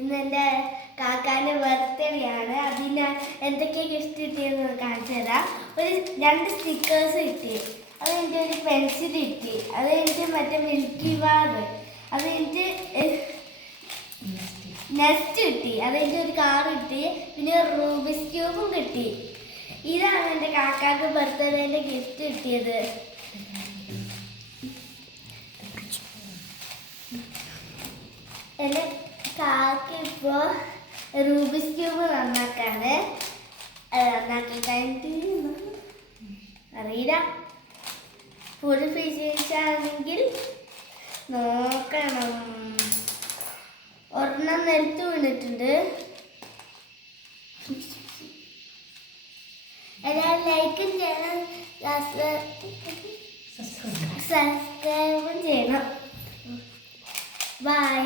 ഇന്ന് എൻ്റെ കാക്കാൻ്റെ ബർത്ത്ഡേ ആണ്. അതിന് എന്തൊക്കെ ഗിഫ്റ്റ് കിട്ടിയെന്ന് കാണിച്ചു തരാം. ഒരു 2 സ്റ്റിക്കേഴ്സ് കിട്ടി, അത് കഴിഞ്ഞിട്ട് ഒരു പെൻസിൽ കിട്ടി, അത് കഴിഞ്ഞിട്ട് മറ്റേ മിൽക്കി ബാർ, അത് കഴിഞ്ഞിട്ട് നെസ്റ്റ് കിട്ടി, അത് കഴിഞ്ഞിട്ട് ഒരു കാർ കിട്ടി, പിന്നെ റൂബിക്സ് ക്യൂബും കിട്ടി. ഇതാണ് എൻ്റെ കാക്കാക്ക് ബർത്ത്ഡേൻ്റെ ഗിഫ്റ്റ് കിട്ടിയത്. എൻ്റെ കാക്ക ഇപ്പോൾ റൂബിക്സ് ക്യൂബ് നന്നാക്കാണ്. നന്നാക്കി കഴിഞ്ഞിട്ട് അറിയില്ല, ഫുൾ ഫിസിക്സാണെങ്കിൽ നോക്കണം. ഒരെണ്ണം നിലത്ത് വീണിട്ടുണ്ട്. എല്ലാവരും ലൈക്കും ചെയ്യണം, സബ്സ്ക്രൈബും ചെയ്യണം. ബൈ.